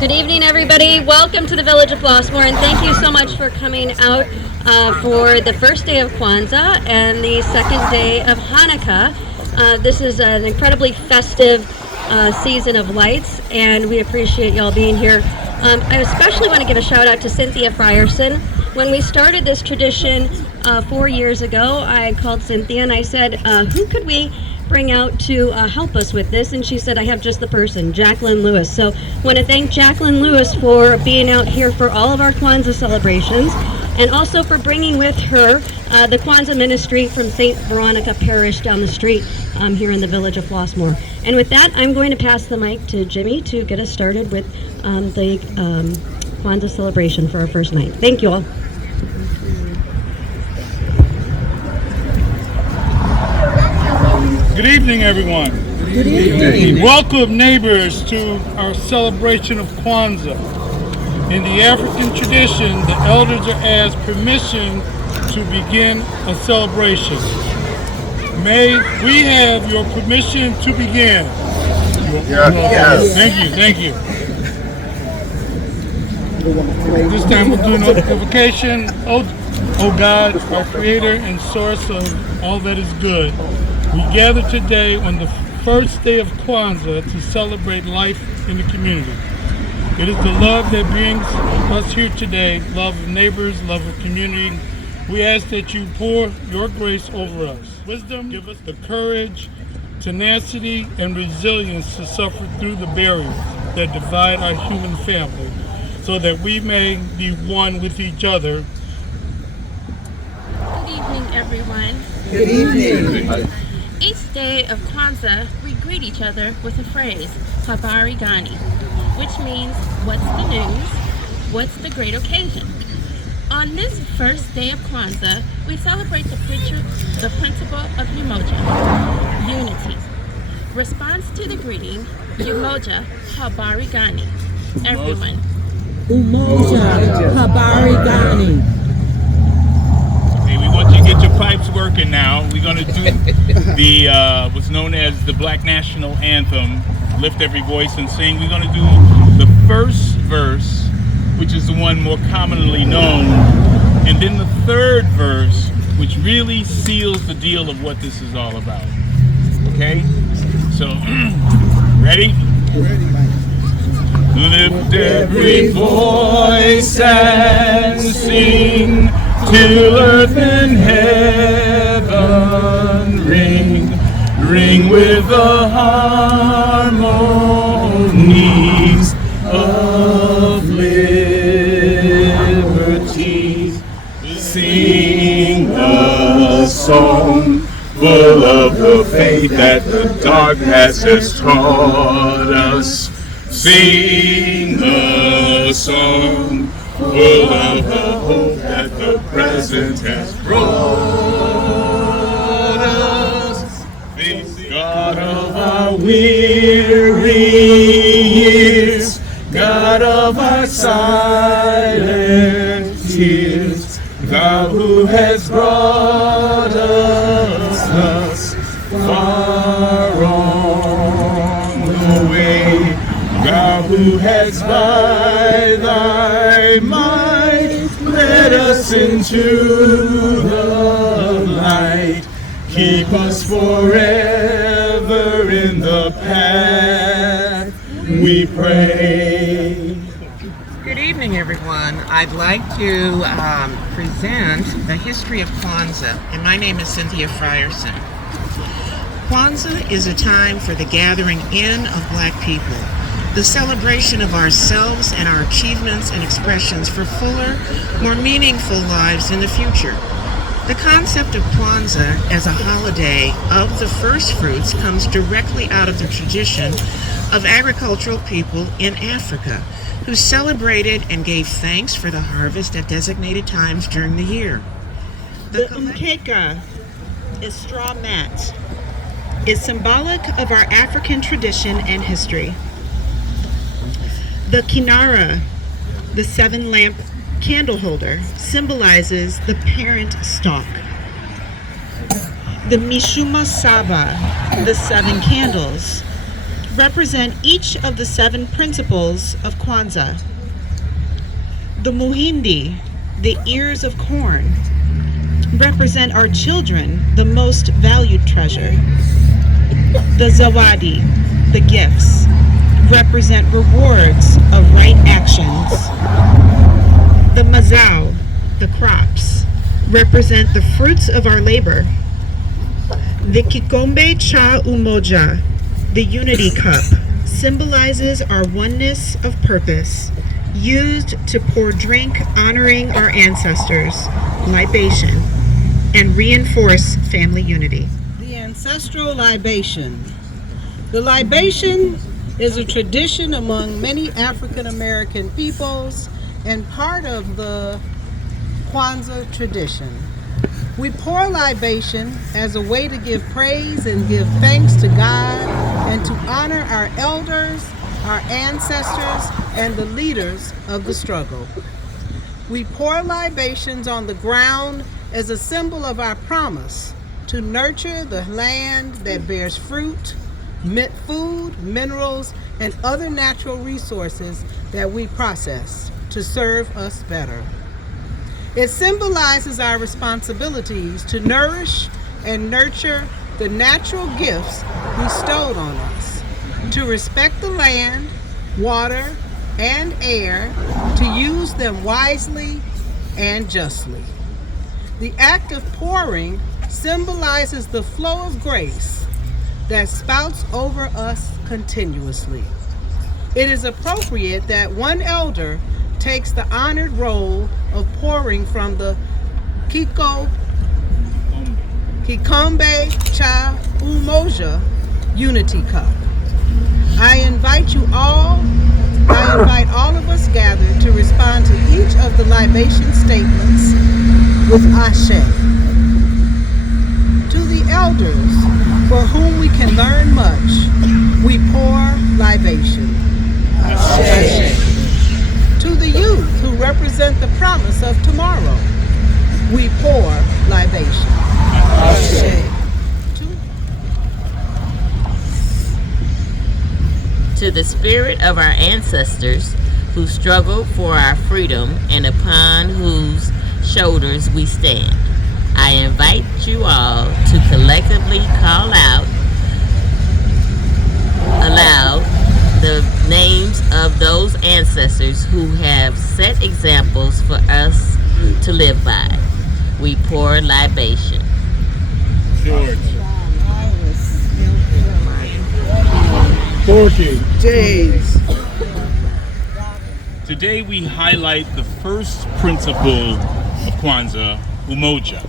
Good evening, everybody. Welcome to the Village of Flossmoor, and thank you so much for coming out for the first day of Kwanzaa and the second day of Hanukkah. This is an incredibly festive season of lights, and we appreciate y'all being here. I especially want to give a shout out to Cynthia Frierson. When we started this tradition 4 years ago, I called Cynthia and I said, who could we bring out to help us with this? And she said, I have just the person, Jacqueline Lewis. So I want to thank Jacqueline Lewis for being out here for all of our Kwanzaa celebrations, and also for bringing with her the Kwanzaa Ministry from St. Veronica Parish down the street here in the Village of Flossmoor. And with that, I'm going to pass the mic to Jimmy to get us started with the Kwanzaa celebration for our first night. Thank you all. Good evening, everyone. Good evening. Welcome, neighbors, to our celebration of Kwanzaa. In the African tradition, the elders are asked permission to begin a celebration. May we have your permission to begin? Yes. Thank you. This time we'll do an invocation. Oh God, our creator and source of all that is good, we gather today on the first day of Kwanzaa to celebrate life in the community. It is the love that brings us here today, love of neighbors, love of community. We ask that you pour your grace over us. Wisdom, give us the courage, tenacity, and resilience to suffer through the barriers that divide our human family, so that we may be one with each other. Good evening, everyone. Good evening. Each day of Kwanzaa, we greet each other with a phrase, Habari Gani, which means, what's the news? What's the great occasion? On this first day of Kwanzaa, we celebrate the principle of Umoja, unity. Response to the greeting, Umoja, Habari Gani. Everyone. Umoja, Habari Gani. We want you to get your pipes working now. We're going to do the what's known as the Black National Anthem. Lift every voice and sing. We're going to do the first verse, which is the one more commonly known, and then the third verse, which really seals the deal of what this is all about. Okay? So, ready? Lift every voice and sing, till earth and heaven ring with the harmonies of liberty. Sing a song full of the faith that the dark past has taught us. Sing a song full of the hope that the present has brought us. God of our weary years, God of our silent tears, Thou who has brought us thus far on the way, Thou who has by Thy might led us into the light. Keep us forever in the path, we pray. Good evening, everyone. I'd like to present the history of Kwanzaa, and my name is Cynthia Frierson. Kwanzaa is a time for the gathering in of Black people, the celebration of ourselves and our achievements and expressions for fuller, more meaningful lives in the future. The concept of Kwanzaa as a holiday of the first fruits comes directly out of the tradition of agricultural people in Africa, who celebrated and gave thanks for the harvest at designated times during the year. The umkeka is straw mat, is symbolic of our African tradition and history. The kinara, the 7-lamp candle holder, symbolizes the parent stalk. The Mishuma Saba, the 7 candles, represent each of the 7 principles of Kwanzaa. The muhindi, the ears of corn, represent our children, the most valued treasure. The zawadi, the gifts, represent rewards of right actions. The mazao, the crops, represent the fruits of our labor. The kikombe cha umoja, the unity cup, symbolizes our oneness of purpose, used to pour drink honoring our ancestors, libation, and reinforce family unity. The ancestral libation. The libation is a tradition among many African American peoples and part of the Kwanzaa tradition. We pour libation as a way to give praise and give thanks to God and to honor our elders, our ancestors, and the leaders of the struggle. We pour libations on the ground as a symbol of our promise to nurture the land that bears fruit, food, minerals, and other natural resources that we process to serve us better. It symbolizes our responsibilities to nourish and nurture the natural gifts bestowed on us, to respect the land, water, and air, to use them wisely and justly. The act of pouring symbolizes the flow of grace that spouts over us continuously. It is appropriate that one elder takes the honored role of pouring from the kikombe cha umoja unity cup. I invite all of us gathered to respond to each of the libation statements with ashe. To the elders, for whom we can learn much, we pour libation. Ashe. To the youth who represent the promise of tomorrow, we pour libation. Ashe. To the spirit of our ancestors who struggled for our freedom and upon whose shoulders we stand, I invite you all to collectively call out aloud the names of those ancestors who have set examples for us to live by. We pour libation. George. Porky. James. Today we highlight the first principle of Kwanzaa, umoja,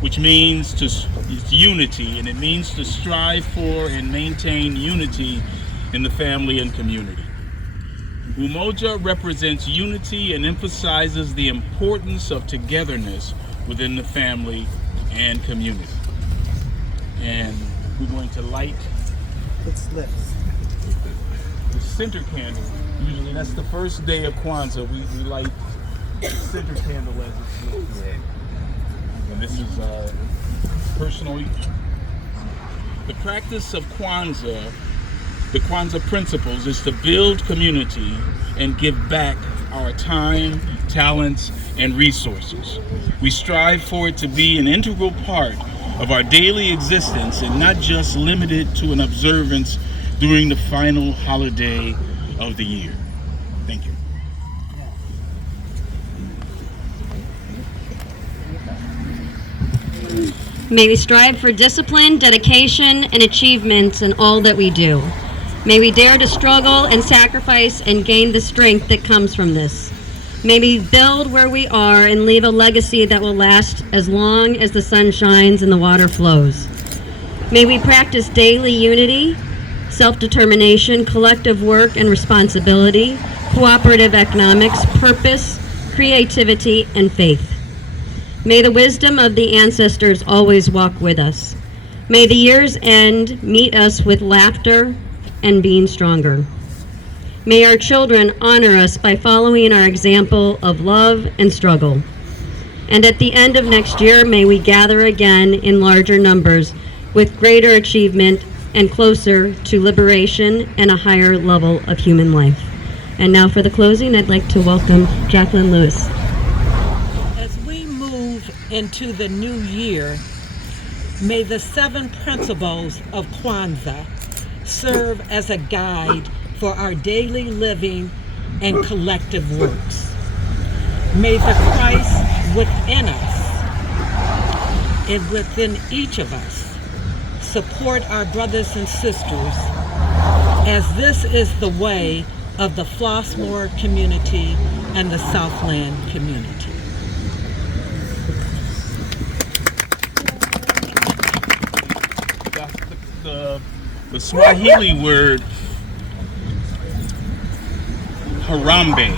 which means it's unity, and it means to strive for and maintain unity in the family and community. Umoja represents unity and emphasizes the importance of togetherness within the family and community. And we're going to light It's lips. the center candle. Usually that's the first day of Kwanzaa. We light the center candle as it's lit. And this is personal. The practice of Kwanzaa, the Kwanzaa principles, is to build community and give back our time, talents, and resources. We strive for it to be an integral part of our daily existence and not just limited to an observance during the final holiday of the year. Thank you. May we strive for discipline, dedication, and achievements in all that we do. May we dare to struggle and sacrifice and gain the strength that comes from this. May we build where we are and leave a legacy that will last as long as the sun shines and the water flows. May we practice daily unity, self-determination, collective work and responsibility, cooperative economics, purpose, creativity, and faith. May the wisdom of the ancestors always walk with us. May the year's end meet us with laughter and being stronger. May our children honor us by following our example of love and struggle. And at the end of next year, may we gather again in larger numbers with greater achievement and closer to liberation and a higher level of human life. And now for the closing, I'd like to welcome Jacqueline Lewis. As we move into the new year, may the 7 principles of Kwanzaa serve as a guide for our daily living and collective works. May the Christ within us and within each of us support our brothers and sisters, as this is the way of the Flossmoor community and the Southland community. The Swahili word Harambe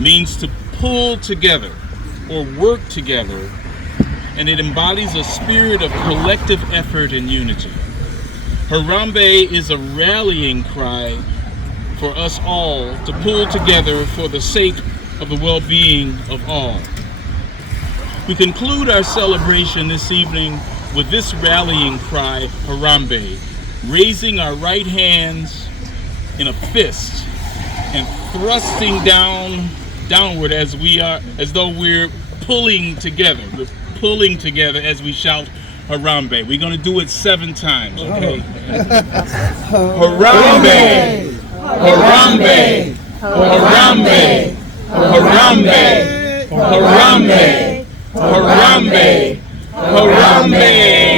means to pull together or work together, and it embodies a spirit of collective effort and unity. Harambe is a rallying cry for us all to pull together for the sake of the well-being of all. We conclude our celebration this evening with this rallying cry, Harambe, raising our right hands in a fist and thrusting downward as though we're pulling together. We're pulling together as we shout Harambe. We're going to do it 7 times, okay? Harambe! Harambe! Harambe! Harambe! Harambe! Harambe! Harambe!